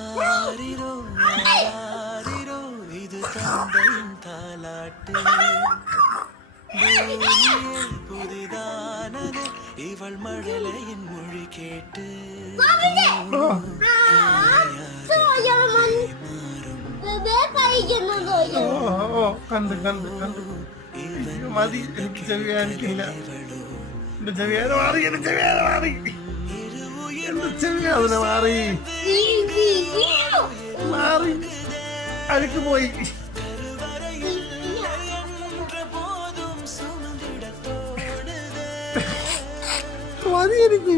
ആരിരോ ആരിരോ ഇത് തന്തയും താലാട്ട് പുതിതാനത് ഇവൾ മഴലയിൻ മൊഴി കേട്ട് കണ്ട് കണ്ട് കണ്ട് മതി. എനിക്ക് ചെവിയാനിക്കില്ല. എന്റെ ചെവിയാന മാറി. എന്റെ ചെവിയാന മാറി. എന്റെ ചെവിയാന മാറി മാറി അഴുക്ക് പോയി. മതി എനിക്ക്.